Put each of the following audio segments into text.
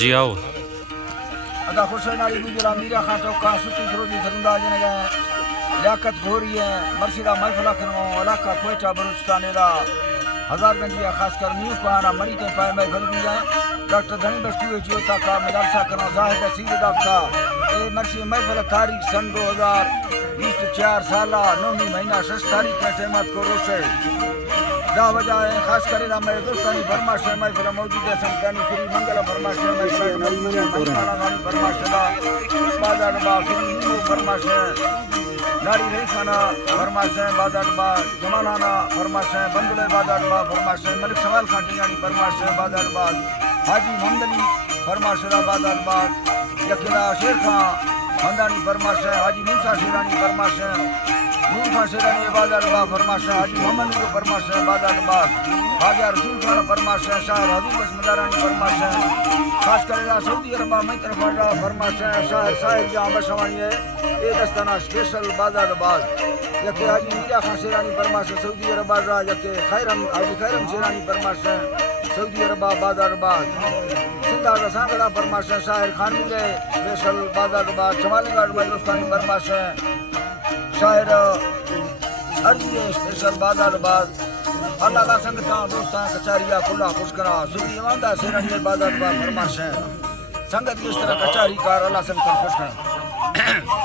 जी आओ अदा हुसैन अली गुजरा मीरा खान चौका सुती सरोजी सरंदा जनगा लियाकत घोरी है मर्शिदा महफिल खनो इलाका कोयचा बलूचिस्तान दा हजारगंज खास कर न्यू पाना मरी ते पाए महफिल भी है डॉक्टर धनी बस्ती जियोता का मदरसा कनो जाहिद सीद डॉक्टर ए मर्शी महफिल तारीख सन 2020 4 साल 9 महीना 6 तारीख के जमात को रोसे 10 बजे खास करे मेरे दोस्तानी फरमाश है महफिल मौजूद है संतानी फ्री मंगल फरमाश है महफिल फरमाश है बाजार बा फ्री फरमाश है नारी रेखाना फरमाश है बाजार बा जमालाना फरमाश है बंदुले बाजार बा फरमाश है मलिक सवाल खान टियानी फरमाश है बाजार बा हाजी मोहम्मद अली फरमाश है बाजार बा यकीला शेर खान खानदानी फरमाश है हाजी मूसा शेरानी फरमाश है नूर खान शेरानी बाजार बा फरमाश है हाजी मोहम्मद को फरमाश है बाजार बा हाजी रसूल खान फरमाश है शायर हबीब बसमदारानी फरमाश है खास करेला सऊदी अरब में तरफ फरमाश है शायर शायर जहां बसवानी है ए दस्ताना स्पेशल बाजार बाज यके हाजी मीरा खान शेरानी फरमाश है सऊदी अरब राज यके खैरम हाजी खैरम शेरानी फरमाश है सऊदी अरब बाजार बाज सिंधा का सांगड़ा फरमाश है शायर खान मिले स्पेशल बाजार बाज जमालगढ़ में दोस्तानी फरमाश है शायर अर्जी स्पेशल बाजार बाज अल्लाह का संगता दोस्तां कचारिया खुला खुशकरा सुबह ईमानदार शेरानी बाजार बाज फरमाश है संगत किस तरह कचारी कार अल्लाह संगता खुशकरा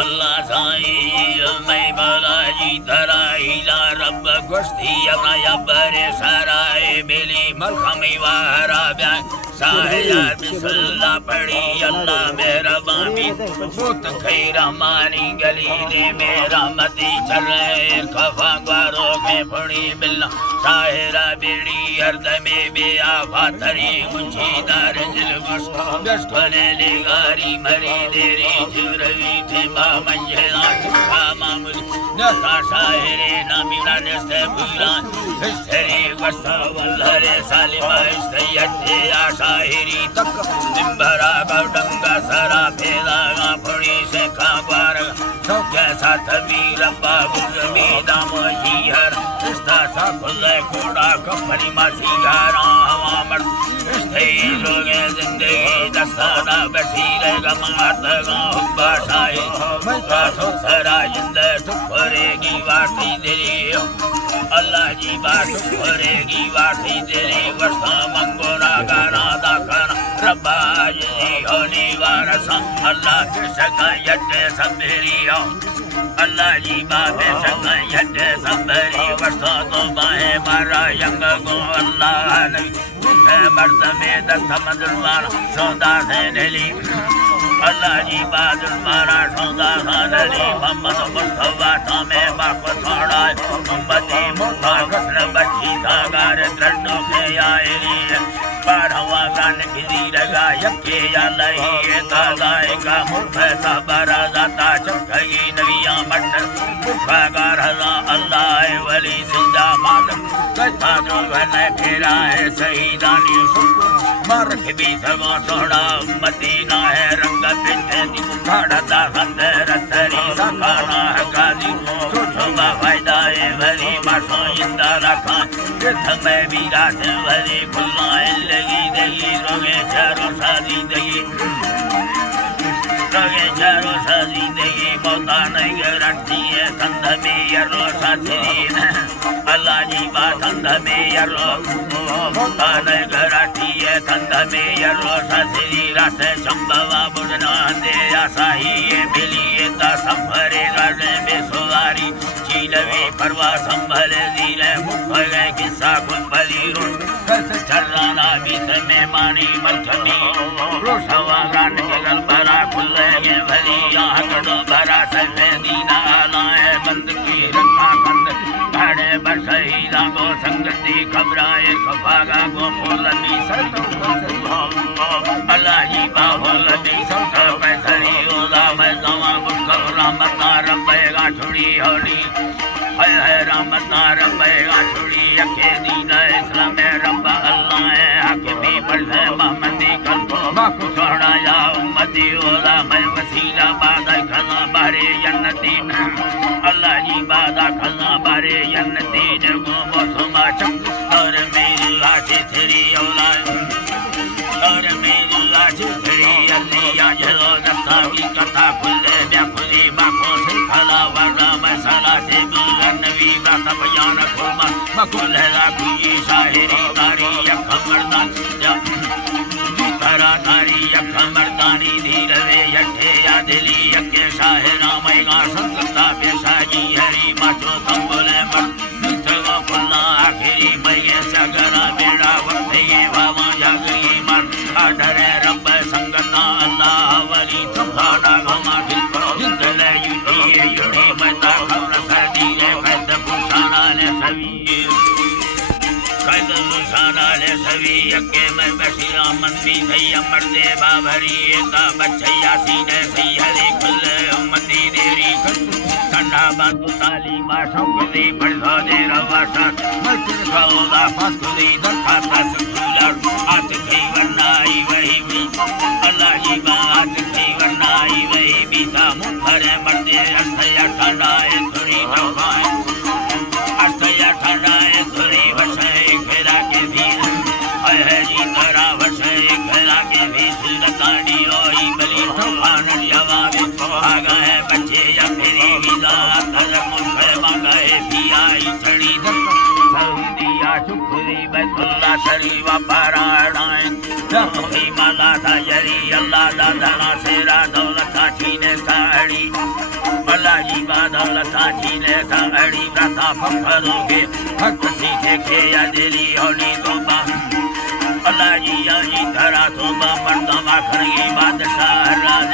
अल्लाह साईं मैं बालाजी तराइला रब गोश्ती अपना बरे सराय बेली मलखमी वारा ब्या साहिया बिसल्ला पड़ी अल्लाह मेहरबानी बहुत खैरा मानी गली ने मेरा मती चले खफा ग्वारो के फड़ी बिल्ला साहिरा बेड़ी अर्द में बेआ फातरी ऊंची दारंजल बस बस कोने लेगारी मरी देरी जुरवी थे मंजला ठा मामूल नसा शायरे नामीना नस्ते बुलान हिस्से वस्ता वल्लरे सालिमा इस्तयते या शायरी तक निंबरा गडंगा सरा फेला फड़ी से खाबार सो कैसा तबीर बाबू जमीदा मोहियर इस्ता सा खुले कोड़ा कपरी मासी गारा हवा मर इस्ते लोगे जिंदगी दस्ताना बशीर गमात गा हुब्बा शाही मैं का सरा जिंदे सुखरेगी वाटी तेरी अल्लाह जी बात सुखरेगी वाटी तेरी वस्ता मंगोरा गाना दाखना रब्बा जी होली वारसा अल्लाह के सका यटे सबेरी अल्लाह जी बाबे सका यटे सबेरी वस्ता तो बाहे मारा यंग गो अल्लाह नबी है मर्द में दस्त मदरवान सौदा से नेली अल्लाह जी बादल मारा सौदा खान अली मोहम्मद मुस्तफा तामे बाको छोड़ा मोहम्मदी मुखा कसर बच्ची सागर द्रंडो के आएली बारहवा गान किसी लगा यके या लही ताजाए का मुफे सबरा जाता चखई नबिया मट मुफा गारला अल्लाह वली सिंदा मादम कथा जो घने फेरा है शहीदानी मर के भी सगो सोड़ा मदीना है रंग बिठे दी मुखाड़ा दा खंदर सरी सखाना है गाजी सोचोगा फायदा है वली मासो इंदा रखा जिथ में भी रात वली खुलना लगी दगी रोगे चारों शादी दगी रोगे चारों शादी दगी मौता नहीं गारंटी है कंध में यरो साथी अल्लाह जी बात कंध में यरो मौता नहीं गारंटी है कंध में यरो साथी रात संभवा बुझना दे आसाही है मिली ता संभरे गाने में सवारी चीलवे परवा संभले धीरे मुख गए किस्सा कुंभली रोश कस चर्राना बीत में मानी मलखनी रोशवा गान के गल भरा खुले ये भली यहाँ कदो भरा सफे दीना आलाए बंद की रखा खंड भाड़े बरसहीदा गो संगति खबराए खफागा गो फोलनी सतो अल्लाह जी बाहोलनी सतो पैसरी ओला मैं जवा मुस्कल रामता रब्बेगा छुड़ी होली है रामता रब्बेगा छुड़ी यके दीन इस्लाम रब्बा अल्लाह है हकमी परसे मोहम्मदी कल्पो बाकु सोड़ा या उम्मती ओला मैं वसीला बादा खला बारे जन्नती अल्लाह जी बादा खला बारे जन्नती जगो मौसमा चक और मेरी लाठी तेरी औलाद और मेरी आज घड़ी अल्लिया जलो दस्ता की कथा खुले व्याकुली बाखों से खला वरना मसाला थे बुलगन नबी बाता बयान खुरमा मकुल है लाखी शाहिरी तारी यखमरदान तारा तारी यखमरदानी धीरवे यठे या दिली यके शाहिरा मैगा संकता पेशा जी हरी माचो तंबुले मत नितवा खुला आखिरी मैगे सगरा बेड़ा वक्त ये भावा जागरी मन आडरे रब संगता अल्लाह वली तुम्हारा घमा दिल करो जिंदले युड़ी मता खबर सर्दी रे फैद पुसाना ने सभी कैद लुसाना ले सभी यके मैं बशीरा मंदी सही अमर दे बाबरी एका बच्चैया सीने सही हरी खुले उम्मती देरी ठंडा बातु ताली माशों को दे बढ़ा दे रवासा मस्तर खाओगा फासुदी दरखाता सुखुलर आत खई वरनाई वही भी अल्लाह जी बात खई वरनाई वही भी सामु भरे मर्दे अस्तया ठंडा है थोड़ी दवाएं अस्तया ठंडा है थोड़ी वसाए घेरा के भी है जी करा वसाए घेरा के भी सुलतानी ओई बली तूफान जवाब आगा है बच्चे या मेरी विदा तर मुख मांगा है भी आई छड़ी सऊदिया शुक्री बैतुल्ला शरीफ पारायण रही माला था यरी अल्लाह दादा सेरा दौलत छीने साड़ी अल्लाह जी दौलत छीने साड़ी प्रथा फखरोगे हक सीखे के या दिली होनी तो अल्लाह जी धरा तो मर्दा माखरगी बादशाह राज